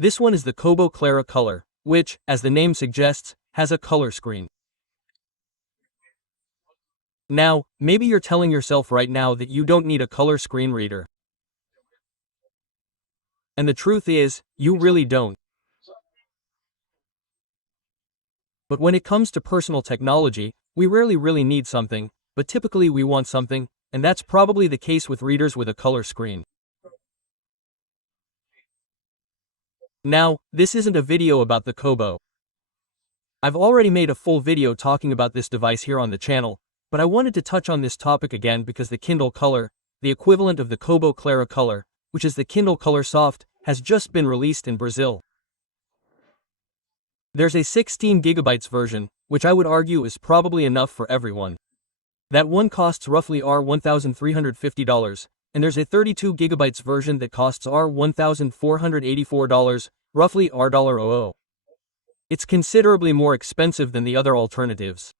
This one is the Kobo Clara Color, which, as the name suggests, has a color screen. Now, maybe you're telling yourself right now that you don't need a color screen reader. And the truth is, you really don't. But when it comes to personal technology, we rarely really need something, but typically we want something, and that's probably the case with readers with a color screen. Now, this isn't a video about the Kobo. I've already made a full video talking about this device here on the channel, but I wanted to touch on this topic again because the Kindle Color, the equivalent of the Kobo Clara Color, which is the Kindle Color Soft, has just been released in Brazil. There's a 16 GB version, which I would argue is probably enough for everyone. That one costs roughly $1,350, and there's a 32 GB version that costs $1,484, roughly $0.00. It's considerably more expensive than the other alternatives.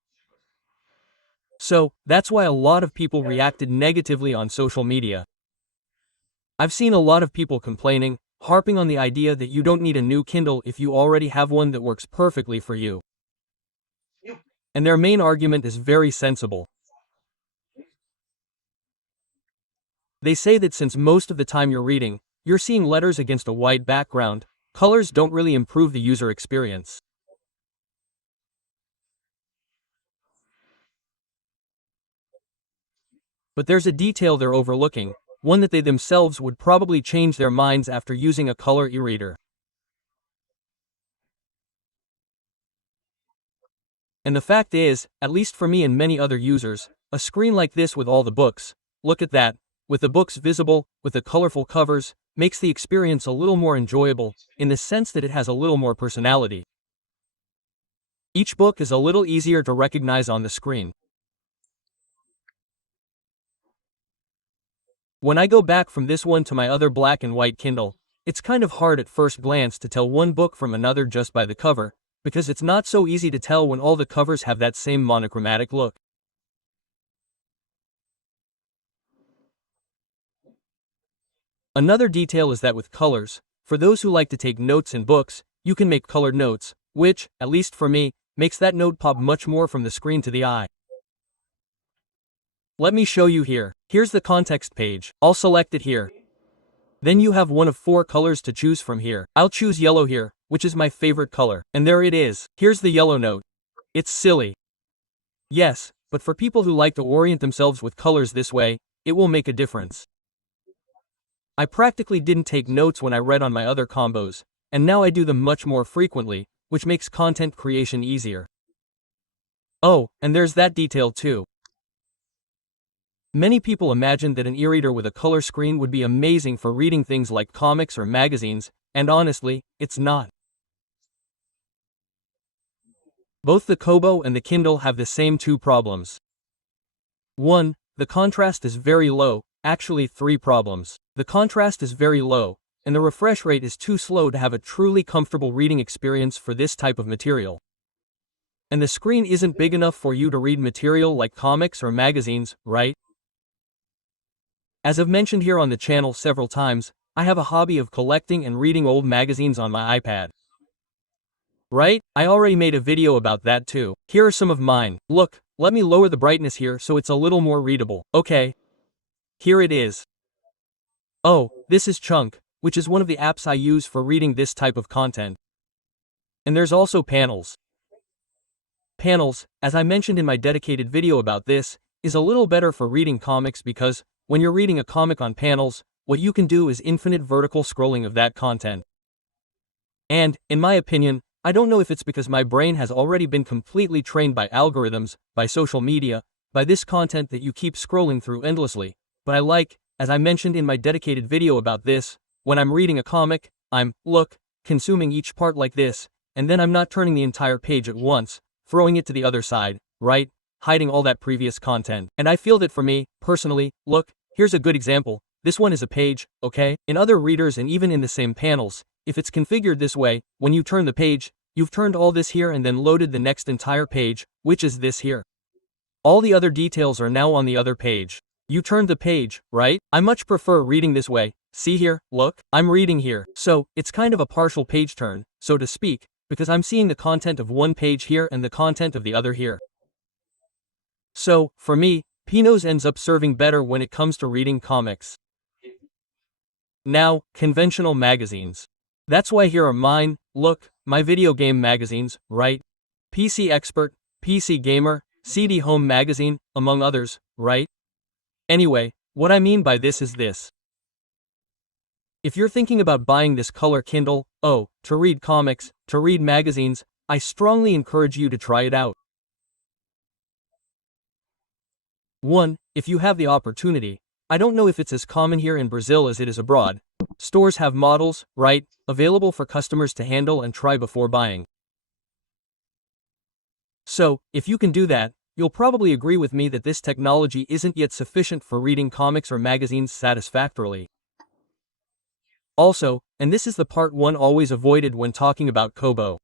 So, that's why a lot of people reacted negatively on social media. I've seen a lot of people complaining, harping on the idea that you don't need a new Kindle if you already have one that works perfectly for you. And their main argument is very sensible. They say that since most of the time you're reading, you're seeing letters against a white background, colors don't really improve the user experience. But there's a detail they're overlooking, one that they themselves would probably change their minds after using a color e-reader. And the fact is, at least for me and many other users, a screen like this with all the books, look at that, with the books visible, with the colorful covers, makes the experience a little more enjoyable, in the sense that it has a little more personality. Each book is a little easier to recognize on the screen. When I go back from this one to my other black and white Kindle, it's kind of hard at first glance to tell one book from another just by the cover, because it's not so easy to tell when all the covers have that same monochromatic look. Another detail is that with colors, for those who like to take notes in books, you can make colored notes, which, at least for me, makes that note pop much more from the screen to the eye. Let me show you here. Here's the context page. I'll select it here. Then you have one of 4 colors to choose from here. I'll choose yellow here, which is my favorite color. And there it is. Here's the yellow note. It's silly. Yes, but for people who like to orient themselves with colors this way, it will make a difference. I practically didn't take notes when I read on my other combos, and now I do them much more frequently, which makes content creation easier. Oh, and there's that detail too. Many people imagined that an e-reader with a color screen would be amazing for reading things like comics or magazines, and honestly, it's not. Both the Kobo and the Kindle have the same 2 problems. 1. The contrast is very low, actually 3 problems. The contrast is very low, and the refresh rate is too slow to have a truly comfortable reading experience for this type of material. And the screen isn't big enough for you to read material like comics or magazines, right? As I've mentioned here on the channel several times, I have a hobby of collecting and reading old magazines on my iPad. Right? I already made a video about that too. Here are some of mine. Look, let me lower the brightness here so it's a little more readable. Okay. Here it is. Oh, this is Chunk, which is one of the apps I use for reading this type of content. And there's also Panels. Panels, as I mentioned in my dedicated video about this, is a little better for reading comics because, when you're reading a comic on Panels, what you can do is infinite vertical scrolling of that content. And, in my opinion, I don't know if it's because my brain has already been completely trained by algorithms, by social media, by this content that you keep scrolling through endlessly, but I like, as I mentioned in my dedicated video about this, when I'm reading a comic, I'm, consuming each part like this, and then I'm not turning the entire page at once, throwing it to the other side, right? Hiding all that previous content. And I feel that for me, personally, here's a good example. This one is a page, okay? In other readers and even in the same Panels, if it's configured this way, when you turn the page, you've turned all this here and then loaded the next entire page, which is this here. All the other details are now on the other page. You turned the page, right? I much prefer reading this way, See here, look, I'm reading here. So, it's kind of a partial page turn, so to speak, because I'm seeing the content of one page here and the content of the other here. So, for me, Pinot ends up serving better when it comes to reading comics. Now, conventional magazines. That's why here are mine, look, my video game magazines, right? PC Expert, PC Gamer, CD Home Magazine, among others, right? Anyway, what I mean by this is this. If you're thinking about buying this color Kindle, to read comics, to read magazines, I strongly encourage you to try it out. 1. If you have the opportunity. I don't know if it's as common here in Brazil as it is abroad. Stores have models, right, available for customers to handle and try before buying. So, if you can do that, you'll probably agree with me that this technology isn't yet sufficient for reading comics or magazines satisfactorily. Also, and this is the part one always avoided when talking about Kobo.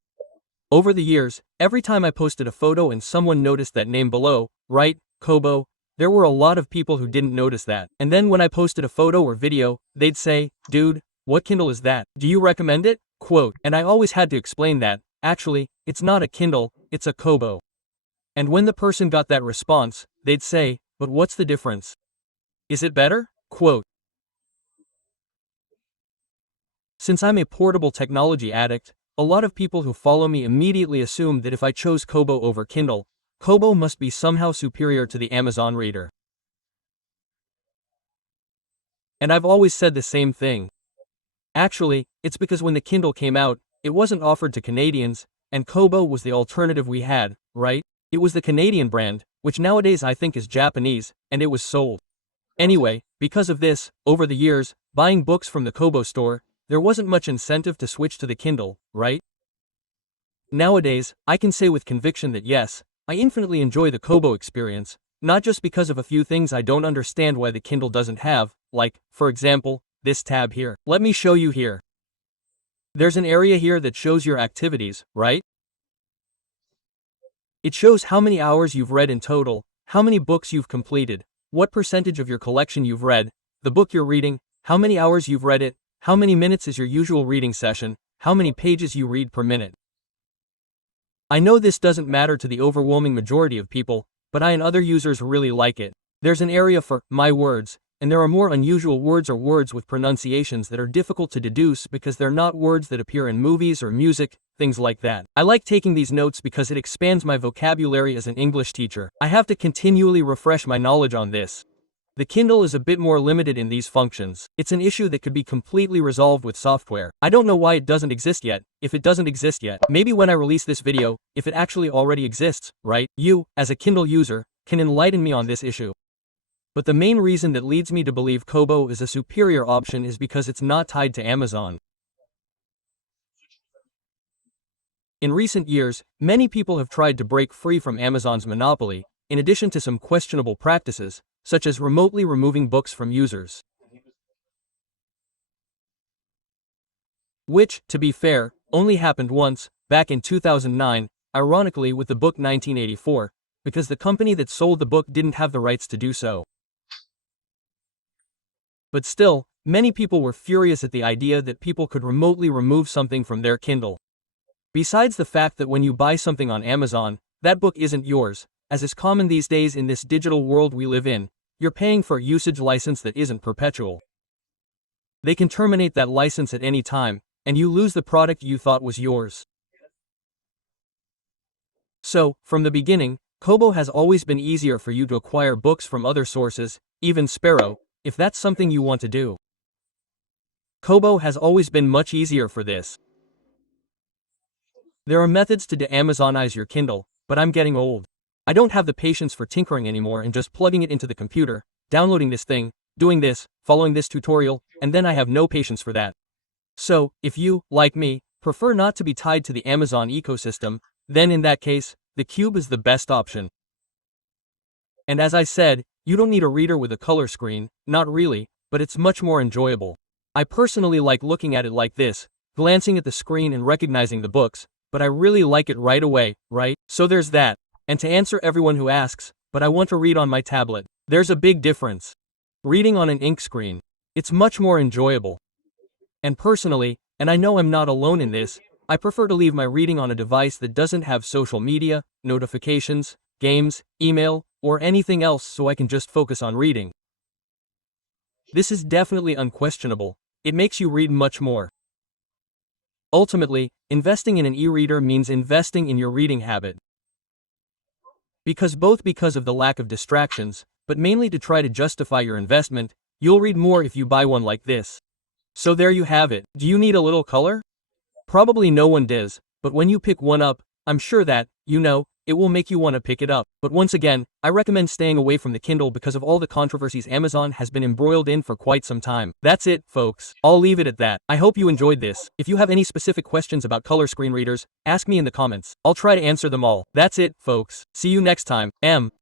Over the years, every time I posted a photo and someone noticed that name below, right, Kobo, there were a lot of people who didn't notice that. And then when I posted a photo or video, they'd say, dude, what Kindle is that? Do you recommend it? Quote, and I always had to explain that, actually, it's not a Kindle, it's a Kobo. And when the person got that response, they'd say, but what's the difference? Is it better? Quote. Since I'm a portable technology addict, a lot of people who follow me immediately assume that if I chose Kobo over Kindle, Kobo must be somehow superior to the Amazon reader. And I've always said the same thing. Actually, it's because when the Kindle came out, it wasn't offered to Canadians, and Kobo was the alternative we had, right? It was the Canadian brand, which nowadays I think is Japanese, and it was sold. Anyway, because of this, over the years, buying books from the Kobo store, there wasn't much incentive to switch to the Kindle, right? Nowadays, I can say with conviction that yes, I infinitely enjoy the Kobo experience, not just because of a few things I don't understand why the Kindle doesn't have, like, for example, this tab here. Let me show you here. There's an area here that shows your activities, right? It shows how many hours you've read in total, how many books you've completed, what percentage of your collection you've read, the book you're reading, how many hours you've read it, how many minutes is your usual reading session, how many pages you read per minute. I know this doesn't matter to the overwhelming majority of people, but I and other users really like it. There's an area for my words, and there are more unusual words or words with pronunciations that are difficult to deduce because they're not words that appear in movies or music, things like that. I like taking these notes because it expands my vocabulary as an English teacher. I have to continually refresh my knowledge on this. The Kindle is a bit more limited in these functions. It's an issue that could be completely resolved with software. I don't know why it doesn't exist yet. If it doesn't exist yet, maybe when I release this video, if it actually already exists, right? You, as a Kindle user, can enlighten me on this issue. But the main reason that leads me to believe Kobo is a superior option is because it's not tied to Amazon. In recent years, many people have tried to break free from Amazon's monopoly, in addition to some questionable practices, such as remotely removing books from users. Which, to be fair, only happened once, back in 2009, ironically with the book 1984, because the company that sold the book didn't have the rights to do so. But still, many people were furious at the idea that people could remotely remove something from their Kindle. Besides the fact that when you buy something on Amazon, that book isn't yours, as is common these days in this digital world we live in, you're paying for a usage license that isn't perpetual. They can terminate that license at any time, and you lose the product you thought was yours. So, from the beginning, Kobo has always been easier for you to acquire books from other sources, even Sparrow, if that's something you want to do. Kobo has always been much easier for this. There are methods to de-Amazonize your Kindle, but I'm getting old. I don't have the patience for tinkering anymore and just plugging it into the computer, downloading this thing, doing this, following this tutorial, and then I have no patience for that. So, if you, like me, prefer not to be tied to the Amazon ecosystem, then in that case, the Cube is the best option. And as I said, you don't need a reader with a color screen, not really, but it's much more enjoyable. I personally like looking at it like this, glancing at the screen and recognizing the books, but I really like it right away, right? So there's that. And to answer everyone who asks, but I want to read on my tablet, there's a big difference. Reading on an ink screen. It's much more enjoyable. And personally, and I know I'm not alone in this, I prefer to leave my reading on a device that doesn't have social media, notifications, games, email, or anything else so I can just focus on reading. This is definitely unquestionable. It makes you read much more. Ultimately, investing in an e-reader means investing in your reading habit. Because of the lack of distractions, but mainly to try to justify your investment, you'll read more if you buy one like this. So there you have it. Do you need a little color? Probably no one does, but when you pick one up, I'm sure that, it will make you want to pick it up. But once again, I recommend staying away from the Kindle because of all the controversies Amazon has been embroiled in for quite some time. That's it, folks. I'll leave it at that. I hope you enjoyed this. If you have any specific questions about color screen readers, ask me in the comments. I'll try to answer them all. That's it, folks. See you next time.